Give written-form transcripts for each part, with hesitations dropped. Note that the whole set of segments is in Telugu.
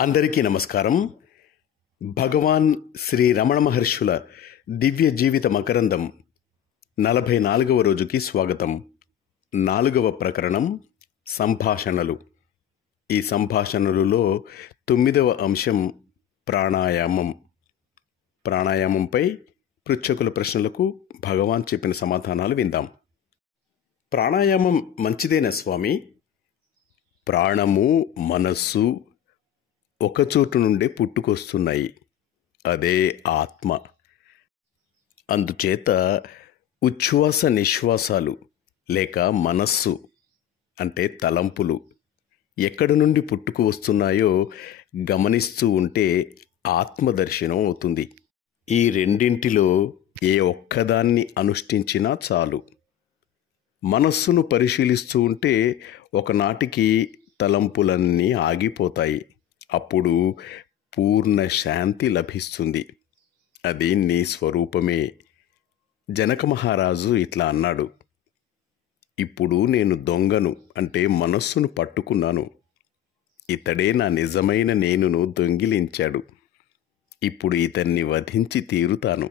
అందరికీ నమస్కారం. భగవాన్ శ్రీ రమణ మహర్షుల దివ్య జీవిత మకరందం 44వ రోజుకి స్వాగతం. 4వ ప్రకరణం సంభాషణలు. ఈ సంభాషణలలో 9వ అంశం ప్రాణాయామం. ప్రాణాయామంపై పృచ్ఛకుల ప్రశ్నలకు భగవాన్ చెప్పిన సమాధానాలు విందాం. ప్రాణాయామం మంచిదేనా స్వామి? ప్రాణము, మనస్సు ఒకచోటు నుండే పుట్టుకొస్తున్నాయి. అదే ఆత్మ. అందుచేత ఉచ్ఛ్వాస నిశ్వాసాలు లేక మనస్సు అంటే తలంపులు ఎక్కడి నుండి పుట్టుకు వస్తున్నాయో గమనిస్తూ ఉంటే ఆత్మదర్శనం అవుతుంది. ఈ రెండింటిలో ఏ ఒక్కదాన్ని అనుష్ఠించినా చాలు. మనస్సును పరిశీలిస్తూ ఉంటే ఒకనాటికి తలంపులన్నీ ఆగిపోతాయి. అప్పుడు పూర్ణ శాంతి లభిస్తుంది. అది నీ స్వరూపమే. జనక మహారాజు ఇట్లా అన్నాడు, ఇప్పుడు నేను దొంగను అంటే మనస్సును పట్టుకున్నాను. ఇతడే నా నిజమైన నేనును దొంగిలించాడు. ఇప్పుడు ఇతన్ని వధించి తీరుతాను.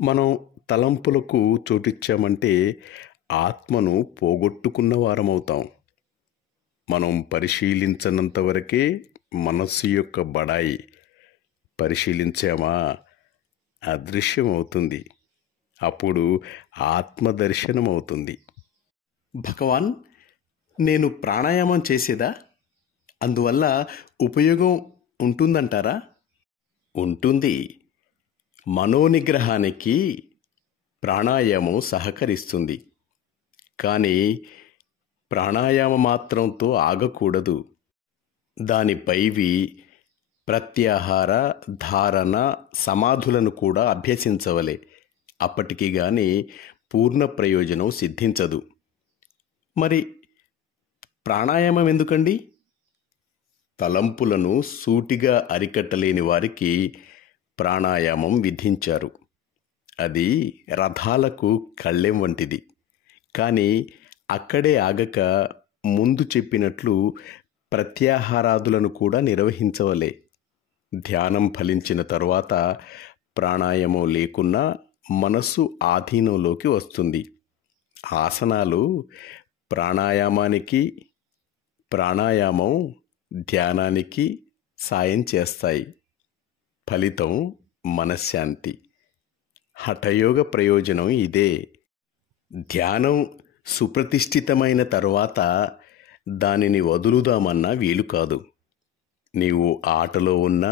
మనం తలంపులకు చోటిచ్చామంటే ఆత్మను పోగొట్టుకున్న వారమవుతాం. మనం పరిశీలించనంత వరకే మనస్సు యొక్క బడాయి. పరిశీలించామా అదృశ్యమవుతుంది. అప్పుడు ఆత్మదర్శనం అవుతుంది. భగవాన్, నేను ప్రాణాయామం చేసేదా? అందువల్ల ఉపయోగం ఉంటుందంటారా? ఉంటుంది. మనోనిగ్రహానికి ప్రాణాయామం సహకరిస్తుంది. కానీ ప్రాణాయామ మాత్రంతో ఆగకూడదు. దానిపైవి ప్రత్యాహార, ధారణ, సమాధులను కూడా అభ్యసించవలే. అప్పటికి గాని పూర్ణ ప్రయోజనం సిద్ధించదు. మరి ప్రాణాయామం ఎందుకండి? తలంపులను సూటిగా అరికట్టలేని వారికి ప్రాణాయామం విధించారు. అది రథాలకు కళ్ళెం వంటిది. కానీ అక్కడే ఆగక ముందు చెప్పినట్లు ప్రత్యాహారాదులను కూడా నిర్వహించవలే. ధ్యానం ఫలించిన తరువాత ప్రాణాయామం లేకున్నా మనస్సు ఆధీనంలోకి వస్తుంది. ఆసనాలు ప్రాణాయామానికి, ప్రాణాయామం ధ్యానానికి సాయం చేస్తాయి. ఫలితం మనశ్శాంతి. హఠయోగ ప్రయోజనం ఇదే. ధ్యానం సుప్రతిష్ఠితమైన తరువాత దానిని వదులుదామన్నా వీలు కాదు. నీవు ఆటలో ఉన్నా,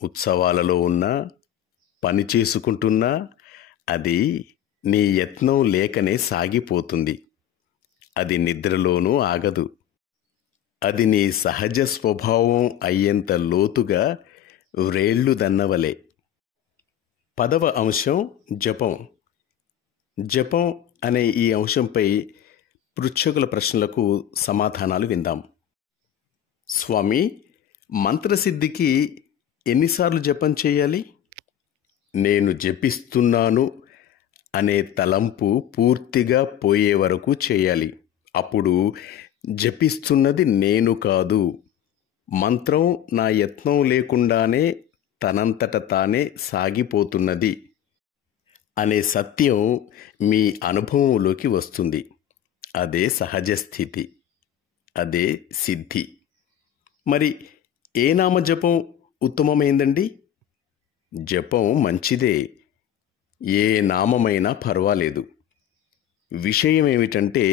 ఉత్సవాలలో ఉన్నా, పని చేసుకుంటున్నా అది నీ యత్నం లేకనే సాగిపోతుంది. అది నిద్రలోనూ ఆగదు. అది నీ సహజ స్వభావం అయ్యేంత లోతుగా వ్రేళ్లు దన్నవలే. 10వ అంశం జపం. జపం అనే ఈ అంశంపై పృచ్ఛకుల ప్రశ్నలకు సమాధానాలు విందాం. స్వామి, మంత్రసిద్ధికి ఎన్నిసార్లు జపం చేయాలి? నేను జపిస్తున్నాను అనే తలంపు పూర్తిగా పోయే వరకు చేయాలి. అప్పుడు జపిస్తున్నది నేను కాదు, మంత్రం నా యత్నం లేకుండానే తనంతట తానే సాగిపోతున్నది అనే సత్యం మీ అనుభవంలోకి వస్తుంది. అదే సహజ స్థితి. అదే సిద్ధి. మరి ఏ నామజపం ఉత్తమమైందండి? జపం మంచిదే. ఏ నామమైనా పర్వాలేదు. విషయం ఏమిటంటే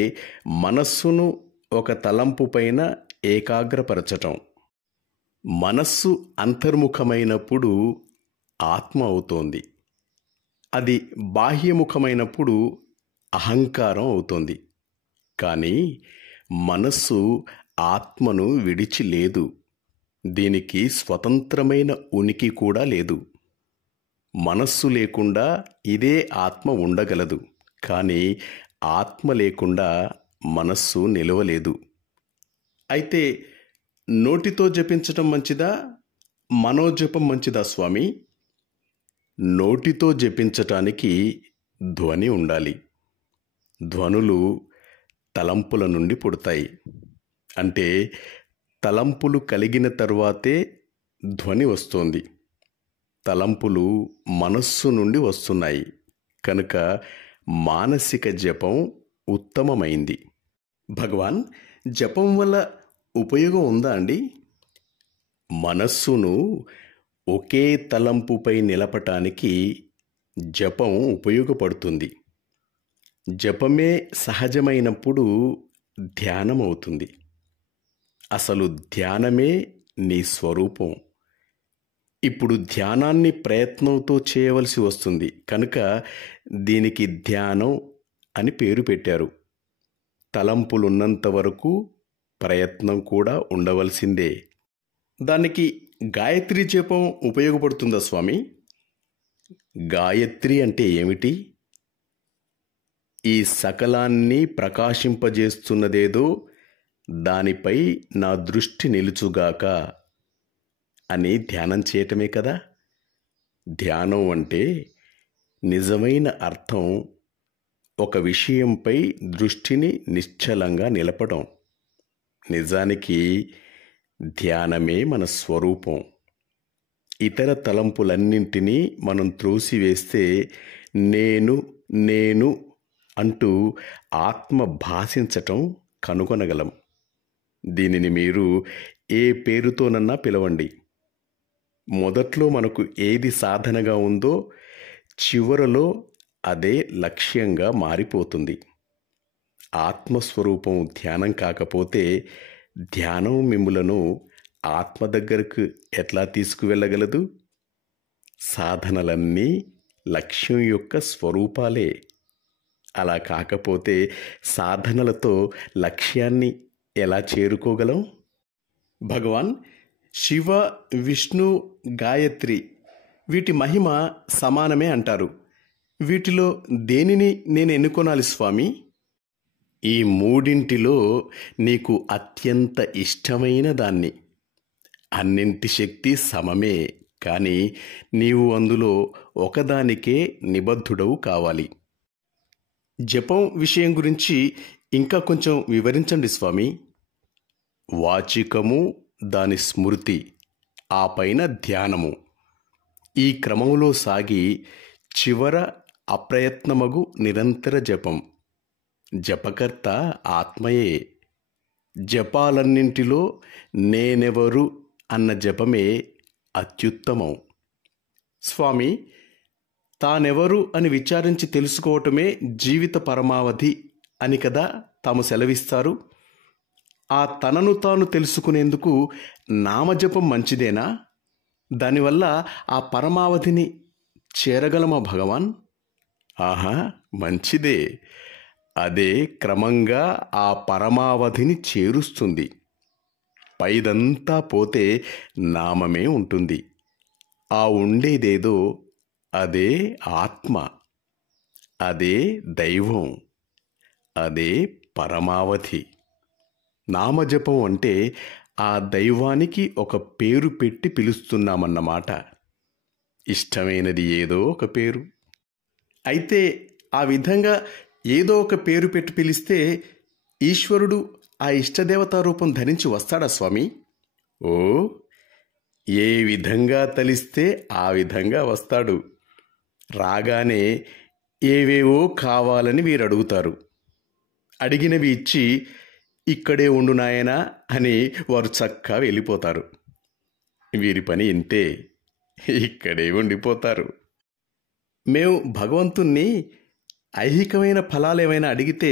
మనస్సును ఒక తలంపు పైన ఏకాగ్రపరచటం. మనస్సు అంతర్ముఖమైనప్పుడు ఆత్మ అవుతోంది. అది బాహ్యముఖమైనప్పుడు అహంకారం అవుతోంది. కానీ మనస్సు ఆత్మను విడిచి లేదు. దీనికి స్వతంత్రమైన ఉనికి కూడా లేదు. మనస్సు లేకుండా ఇదే ఆత్మ ఉండగలదు. కానీ ఆత్మ లేకుండా మనస్సు నిలవలేదు. అయితే నోటితో జపించటం మంచిదా, మనోజపం మంచిదా స్వామి? నోటితో జపించటానికి ధ్వని ఉండాలి. ధ్వనులు తలంపుల నుండి పుడతాయి. అంటే తలంపులు కలిగిన తరువాతే ధ్వని వస్తోంది. తలంపులు మనస్సు నుండి వస్తున్నాయి కనుక మానసిక జపం ఉత్తమమైంది. భగవాన్, జపం వల్ల ఉపయోగం ఉందా అండి? మనస్సును ఒకే తలంపుపై నిలపటానికి జపం ఉపయోగపడుతుంది. జపమే సహజమైనప్పుడు ధ్యానం అవుతుంది. అసలు ధ్యానమే నీ స్వరూపం. ఇప్పుడు ధ్యానాన్ని ప్రయత్నంతో చేయవలసి వస్తుంది కనుక దీనికి ధ్యానం అని పేరు పెట్టారు. తలంపులున్నంత వరకు ప్రయత్నం కూడా ఉండవలసిందే. దానికి గాయత్రి జపం ఉపయోగపడుతుందా స్వామి? గాయత్రి అంటే ఏమిటి? ఈ సకలాన్ని ప్రకాశింపజేస్తున్నదేదో దానిపై నా దృష్టి నిలుచుగాక అని ధ్యానం చేయటమే కదా. ధ్యానం అంటే నిజమైన అర్థం ఒక విషయంపై దృష్టిని నిశ్చలంగా నిలపడం. నిజానికి ధ్యానమే మన స్వరూపం. ఇతర తలంపులన్నింటినీ మనం త్రోసివేస్తే నేను నేను అంటూ ఆత్మ భాషించటం కనుగొనగలం. దీనిని మీరు ఏ పేరుతోనన్నా పిలవండి. మొదట్లో మనకు ఏది సాధనగా ఉందో చివరలో అదే లక్ష్యంగా మారిపోతుంది. ఆత్మస్వరూపం ధ్యానం కాకపోతే ధ్యానం మిమ్ములను ఆత్మ దగ్గరకు ఎట్లా తీసుకువెళ్ళగలదు? సాధనలన్నీ లక్ష్యం యొక్క స్వరూపాలే. అలా కాకపోతే సాధనలతో లక్ష్యాన్ని ఎలా చేరుకోగలం? భగవాన్, శివ, విష్ణు, గాయత్రి వీటి మహిమ సమానమే అంటారు. వీటిలో దేనిని నేను ఎన్నుకోనాలి స్వామి? ఈ మూడింటిలో నీకు అత్యంత ఇష్టమైన దాన్ని. అన్నింటి శక్తి సమమే, కానీ నీవు అందులో ఒకదానికే నిబద్ధుడవు కావాలి. జపం విషయం గురించి ఇంకా కొంచెం వివరించండి స్వామి. వాచికము, దాని స్మృతి, ఆ పైన ధ్యానము, ఈ క్రమంలో సాగి చివర అప్రయత్నమగు నిరంతర జపం. జపకర్త ఆత్మయే. జపాలన్నింటిలో నేనెవరు అన్న జపమే అత్యుత్తమం. స్వామి, తానెవరు అని విచారించి తెలుసుకోవటమే జీవిత పరమావధి అని కదా తాము సెలవిస్తారు. ఆ తనను తాను తెలుసుకునేందుకు నామజపం మంచిదేనా? దానివల్ల ఆ పరమావధిని చేరగలమా భగవాన్? ఆహా, మంచిదే. అదే క్రమంగా ఆ పరమావధిని చేరుస్తుంది. పైదంతా పోతే నామమే ఉంటుంది. ఆ ఉండేదేదో అదే ఆత్మ, అదే దైవం, అదే పరమావధి. నామజపం అంటే ఆ దైవానికి ఒక పేరు పెట్టి పిలుస్తున్నామన్నమాట. ఇష్టమైనది ఏదో ఒక పేరు. అయితే ఆ విధంగా ఏదో ఒక పేరు పెట్టి పిలిస్తే ఈశ్వరుడు ఆ ఇష్టదేవతా రూపం ధరించి వస్తాడా స్వామి? ఓ, ఏ విధంగా తలిస్తే ఆ విధంగా వస్తాడు. రాగానే ఏవేవో కావాలని వీరు అడుగుతారు. అడిగినవి ఇచ్చి ఇక్కడే ఉండు నాయనా అని వారు చక్కా వెళ్ళిపోతారు. వీరి పని ఇంతే, ఇక్కడే ఉండిపోతారు. మేము భగవంతుణ్ణి ఐహికమైన ఫలాలేమైనా అడిగితే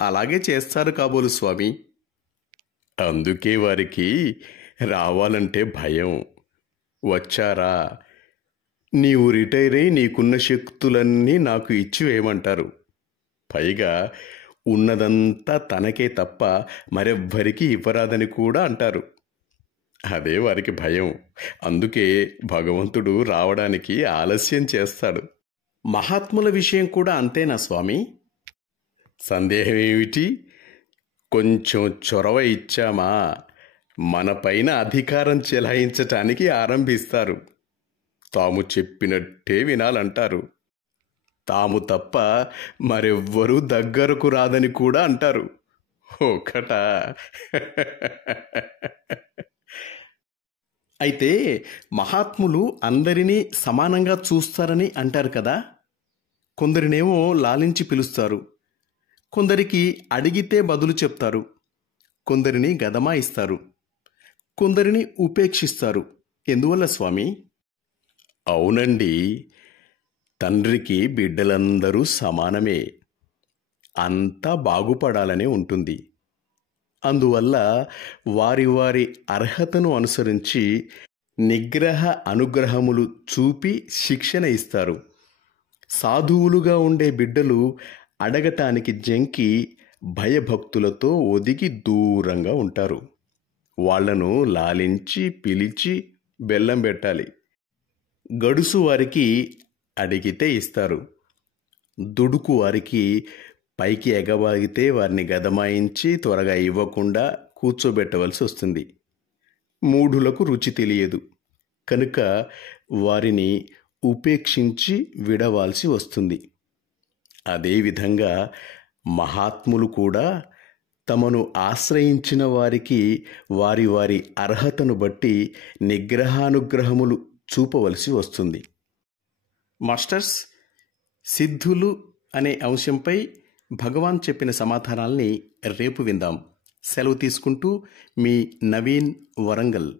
అలాగే చేస్తారు కాబోలు స్వామి. అందుకే వారికి రావాలంటే భయం. వచ్చారా, నీవు రిటైర్ అయి నీకున్న శక్తులన్నీ నాకు ఇచ్చివేయమంటారు. పైగా ఉన్నదంతా తనకే తప్ప మరెవ్వరికి ఇవ్వరాదని కూడా అంటారు. అదే వారికి భయం. అందుకే భగవంతుడు రావడానికి ఆలస్యం చేస్తాడు. మహాత్ముల విషయం కూడా అంతేనా స్వామి? సందేహం ఏమిటి? కొంచెం చొరవ ఇచ్చామా మనపైన అధికారం చెలాయించటానికి ఆరంభిస్తారు. తాము చెప్పినట్టే వినాలంటారు. తాము తప్ప మరెవ్వరూ దగ్గరకు రాదని కూడా అంటారు. ఒకటా? అయితే మహాత్ములు అందరినీ సమానంగా చూస్తారని అంటారు కదా. కొందరినేమో లాలించి పిలుస్తారు, కొందరికి అడిగితే బదులు చెప్తారు, కొందరిని గదమాయిస్తారు, కొందరిని ఉపేక్షిస్తారు. ఎందువల్ల స్వామి? అవునండి, తండ్రికి బిడ్డలందరూ సమానమే. అంతా బాగుపడాలనే ఉంటుంది. అందువల్ల వారి వారి అర్హతను అనుసరించి నిగ్రహ అనుగ్రహములు చూపి శిక్షణ ఇస్తారు. సాధువులుగా ఉండే బిడ్డలు అడగటానికి జంకి భయభక్తులతో ఒదిగి దూరంగా ఉంటారు. వాళ్లను లాలించి పిలిచి బెల్లం పెట్టాలి. గడుసు వారికి అడిగితే ఇస్తారు. దుడుకు వారికి పైకి ఎగబాగితే వారిని గదమాయించి త్వరగా ఇవ్వకుండా కూర్చోబెట్టవలసి వస్తుంది. మూఢులకు రుచి తెలియదు కనుక వారిని ఉపేక్షించి విడవాల్సి వస్తుంది. అదేవిధంగా మహాత్ములు కూడా తమను ఆశ్రయించిన వారికి వారి వారి అర్హతను బట్టి నిగ్రహానుగ్రహములు చూపవలసి వస్తుంది. మాస్టర్స్, సిద్ధులు అనే అంశంపై భగవాన్ చెప్పిన సమాధానాల్ని రేపు విందాం. సెలవు తీసుకుంటూ మీ నవీన్, వరంగల్.